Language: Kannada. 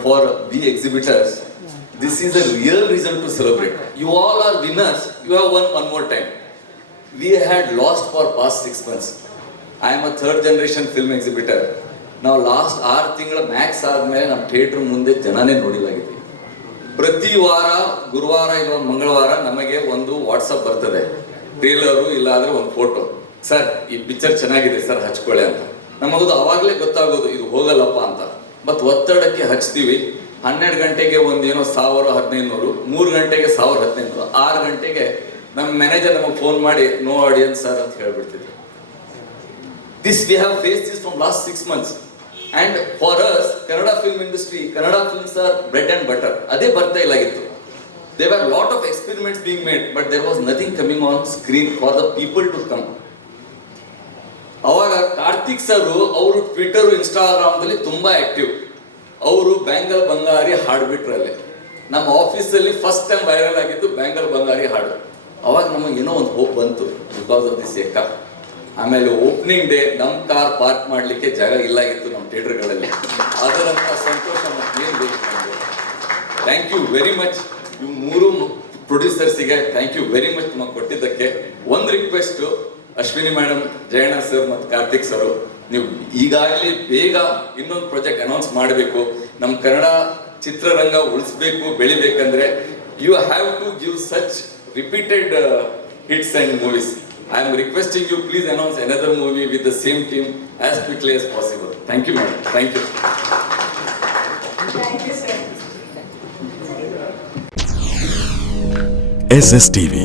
for the exhibitors, this is a real reason to celebrate. You all are winners. You have won one more time. We had lost for past six months. I am a third generation film exhibitor. ನಾವು ಲಾಸ್ಟ್ ಆರು ತಿಂಗಳ ಮ್ಯಾಕ್ಸ್ ಆದ್ಮೇಲೆ ನಮ್ಮ ಥಿಯೇಟರ್ ಮುಂದೆ ಜನನೇ ನೋಡಿಲಾಗಿದೆ ಪ್ರತಿ ವಾರ ಗುರುವಾರ ಇಲ್ಲ ಮಂಗಳವಾರ ನಮಗೆ ಒಂದು ವಾಟ್ಸಪ್ ಬರ್ತದೆ ಟ್ರೇಲರು ಇಲ್ಲ ಅಂದ್ರೆ ಒಂದು ಫೋಟೋ ಸರ್ ಈ ಪಿಕ್ಚರ್ ಚೆನ್ನಾಗಿದೆ ಸರ್ ಹಚ್ಕೊಳ್ಳಿ ಅಂತ ನಮಗದು ಅವಾಗಲೇ ಗೊತ್ತಾಗೋದು ಇದು ಹೋಗಲ್ಲಪ್ಪ ಅಂತ ಮತ್ ಒತ್ತಡಕ್ಕೆ ಹಚ್ತೀವಿ. ಹನ್ನೆರಡು ಗಂಟೆಗೆ ಒಂದೇನೋ ಸಾವಿರ ಹದಿನೈದು ಮೂರು ಗಂಟೆಗೆ ಸಾವಿರ ಹದಿನೈದು ಆರು ಗಂಟೆಗೆ ನಮ್ಮ ಮ್ಯಾನೇಜರ್ ನಮಗೆ ಫೋನ್ ಮಾಡಿ ನೋ ಆಡಿಯನ್ಸ್ ಸರ್ ಅಂತ ಹೇಳ್ಬಿಡ್ತಿದ್ರು. This we have face this from last six months and for us Kannada film industry Kannada films are bread and butter ಅದೇ ಬರ್ತಾ ಇಲ್ಲಾಗಿತ್ತು they are lot of experiments being made but there was nothing coming on screen for the people to come Karthik sir ಅವರು ಟ್ವಿಟರ್ ಇನ್ಸ್ಟಾಗ್ರಾಮ್ದಲ್ಲಿ ತುಂಬಾ ಆಕ್ಟಿವ್ ಅವರು ಬ್ಯಾಂಗಲ್ ಬಂಗಾರಿ ಹಾಡ್ಬಿಟ್ರಲ್ಲಿ. ನಮ್ಮ ಆಫೀಸಲ್ಲಿ ಫಸ್ಟ್ ಟೈಮ್ ವೈರಲ್ ಆಗಿದ್ದು ಬ್ಯಾಂಗಲ್ ಬಂಗಾರಿ ಹಾಡು. ಅವಾಗ ನಮಗೆ ಏನೋ ಒಂದು ಹೋಪ್ ಬಂತು. ಬಿಕಾಸ್ ಆಫ್ ದಿಸ್ ಎಕ್ಕ ಆಮೇಲೆ ಓಪನಿಂಗ್ ಡೇ ನಮ್ಮ ಕಾರ್ ಪಾರ್ಕ್ ಮಾಡ್ಲಿಕ್ಕೆ ಜಾಗ ಇಲ್ಲ ಇತ್ತು ನಮ್ಮ ಥಿಯೇಟರ್ಗಳಲ್ಲಿ ಅದರಂತ ಸಂತೋಷ ಏನು ಬೇಕು ಥ್ಯಾಂಕ್ ಯು ವೆರಿ ಮಚ್ ಇವು ಮೂರು ಪ್ರೊಡ್ಯೂಸರ್ಸಿಗೆ ಥ್ಯಾಂಕ್ ಯು ವೆರಿ ಮಚ್ ನಮಗೆ ಕೊಟ್ಟಿದ್ದಕ್ಕೆ. ಒಂದು request Ashwini madam Jayanna sir ಮತ್ತು ಕಾರ್ತಿಕ್ ಸರ್ ನೀವು ಈಗಾಗಲೇ ಬೇಗ ಇನ್ನೊಂದು ಪ್ರಾಜೆಕ್ಟ್ ಅನೌನ್ಸ್ ಮಾಡಬೇಕು. ನಮ್ಮ ಕನ್ನಡ ಚಿತ್ರರಂಗ ಉಳಿಸ್ಬೇಕು ಬೆಳಿಬೇಕಂದ್ರೆ you have to give such repeated hits and movies I am requesting you please announce another movie with the same team as quickly as possible thank you madam thank you Thank you, sir. S S TV